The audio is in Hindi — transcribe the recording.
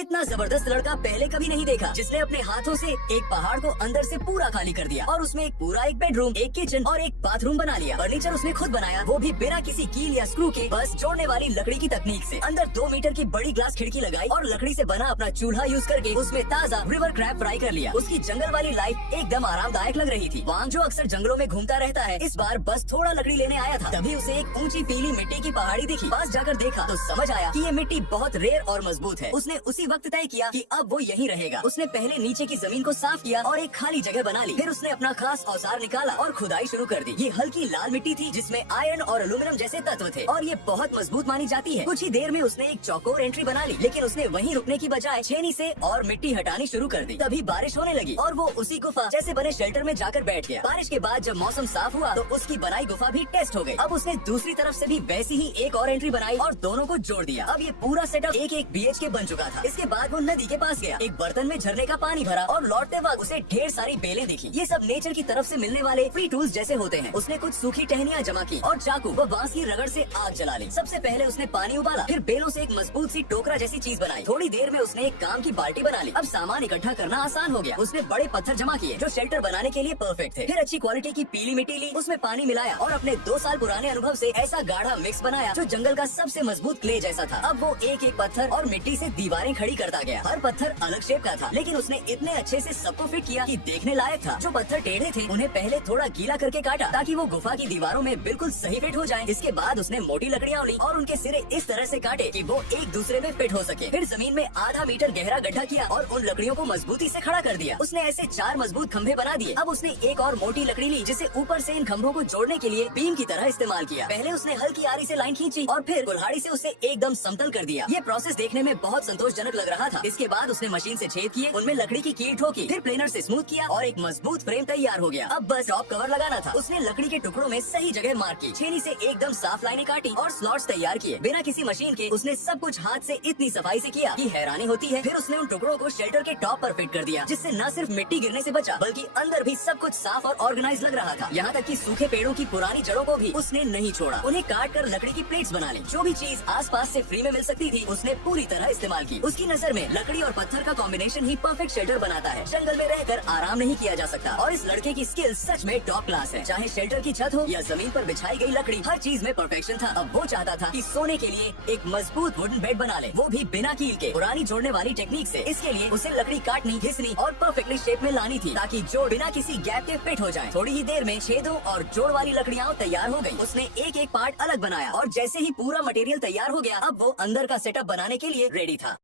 इतना जबरदस्त लड़का पहले कभी नहीं देखा, जिसने अपने हाथों से एक पहाड़ को अंदर से पूरा खाली कर दिया और उसमें एक बेडरूम, एक किचन और एक बाथरूम बना लिया। फर्नीचर उसने खुद बनाया, वो भी बिना किसी कील या स्क्रू के, बस जोड़ने वाली लकड़ी की तकनीक से। अंदर 2 मीटर की बड़ी ग्लास खिड़की लगाई और लकड़ी से बना अपना चूल्हा यूज करके उसमें ताज़ा रिवर क्रैब फ्राई कर लिया। उसकी जंगल वाली लाइफ एकदम आरामदायक लग रही थी। वांग जो अक्सर जंगलों में घूमता रहता है, इस बार बस थोड़ा लकड़ी लेने आया था। तभी उसे एक ऊंची पीली मिट्टी की पहाड़ी दिखी। पास जाकर देखा तो समझ आया कि ये मिट्टी बहुत रेयर और मजबूत है। उसने उसी वक्त तय किया कि अब वो यहीं रहेगा। उसने पहले नीचे की जमीन को साफ किया और एक खाली जगह बना ली। फिर उसने अपना खास औजार निकाला और खुदाई शुरू कर दी। ये हल्की लाल मिट्टी थी जिसमें आयरन और एल्यूमिनियम जैसे तत्व थे और ये बहुत मजबूत मानी जाती है। कुछ ही देर में उसने एक चौकोर एंट्री बना ली, लेकिन उसने वहीं रुकने की बजाय छेनी से और मिट्टी हटानी शुरू कर दी। तभी बारिश होने लगी और वो उसी गुफा जैसे बने शेल्टर में जाकर बैठ गया। बारिश के बाद जब मौसम साफ हुआ तो उसकी बनाई गुफा भी टेस्ट हो गई। अब उसने दूसरी तरफ से भी वैसी ही एक और एंट्री बनाई और दोनों को जोड़ दिया। अब ये पूरा सेटअप एक BHK बन चुका था। इसके बाद वो नदी के पास गया, एक बर्तन में झरने का पानी भरा और लौटते वक्त उसे ढेर सारी बेलें दिखी। ये सब नेचर की तरफ से मिलने वाले फ्री टूल्स जैसे होते हैं। उसने कुछ सूखी टहनियाँ जमा की और चाकू व बांस की रगड़ से आग जला ली। सबसे पहले उसने पानी उबाला, फिर बेलों से एक मजबूत सी टोकरा जैसी चीज बनाई। थोड़ी देर में उसने एक काम की बाल्टी बना ली। अब सामान इकट्ठा करना आसान हो गया। उसने बड़े पत्थर जमा किए जो शेल्टर बनाने के लिए परफेक्ट थे। फिर अच्छी क्वालिटी की पीली मिट्टी ली, उसमें पानी मिलाया और अपने 2 साल पुराने अनुभव से ऐसा गाढ़ा मिक्स बनाया जो जंगल का सबसे मजबूत क्ले जैसा था। अब वो एक एक पत्थर और मिट्टी से दीवारें खड़ी करता गया। हर पत्थर अलग शेप का था, लेकिन उसने इतने अच्छे से सबको फिट किया कि देखने लायक था। जो पत्थर टेढ़े थे उन्हें पहले थोड़ा गीला करके काटा ताकि वो गुफा की दीवारों में बिल्कुल सही फिट हो जाए। इसके बाद उसने मोटी लकड़ियाँ ली और उनके सिरे इस तरह से काटे कि वो एक दूसरे में फिट हो सके। फिर जमीन में आधा मीटर गहरा गड्ढा किया और उन लकड़ियों को मजबूती से खड़ा कर दिया। उसने ऐसे 4 मजबूत खंभे बना दिए। अब उसने एक और मोटी लकड़ी ली जिसे ऊपर से इन खंभों को जोड़ने के लिए बीम की तरह इस्तेमाल किया। पहले उसने हल्की आरी से लाइन खींची और फिर कुल्हाड़ी से उसे एकदम समतल कर दिया। ये प्रोसेस देखने में बहुत संतोषजनक लग रहा था। इसके बाद उसने मशीन से छेद किए, उनमें लकड़ी की कील ठोकी, फिर प्लेनर से स्मूथ किया और एक मजबूत फ्रेम तैयार हो गया। अब बस टॉप कवर लगाना था। उसने लकड़ी के टुकड़ों में सही जगह मार्क की, छेनी से एकदम साफ लाइनें काटी और स्लॉट्स तैयार किए। बिना किसी मशीन के उसने सब कुछ हाथ से इतनी सफाई से किया कि हैरानी होती है। फिर उसने उन टुकड़ों को शेल्टर के टॉप पर फिट कर दिया, जिससे न सिर्फ मिट्टी गिरने से बचा बल्कि अंदर भी सब कुछ साफ और ऑर्गेनाइज लग रहा था। यहाँ तक कि सूखे पेड़ों की पुरानी जड़ों को भी उसने नहीं छोड़ा। उन्हें काट कर लकड़ी की प्लेट्स बना ली। जो भी चीज आसपास से फ्री में मिल सकती थी उसने पूरी तरह इस्तेमाल की। उसकी नजर में लकड़ी और पत्थर का कॉम्बिनेशन ही परफेक्ट शेल्टर बनाता है। जंगल में रहकर आराम नहीं किया जा सकता और इस लड़के की स्किल सच में टॉप क्लास है। चाहे शेल्टर की छत हो या जमीन पर बिछाई गई लकड़ी, हर चीज में परफेक्शन था। अब वो चाहता था कि सोने के लिए एक मजबूत वुडन बेड बना ले, वो भी बिना कील के, पुरानी जोड़ने वाली टेक्निक से। इसके लिए उसे लकड़ी काटनी, घिसनी और परफेक्टली शेप में लानी थी ताकि जोड़ बिना किसी गैप के फिट हो जाए। थोड़ी ही देर में छेदों और जोड़ वाली लकड़ियाँ तैयार हो गयी। उसने एक एक पार्ट अलग बनाया और जैसे ही पूरा मटेरियल तैयार हो गया, अब वो अंदर का सेटअप बनाने के लिए रेडी था।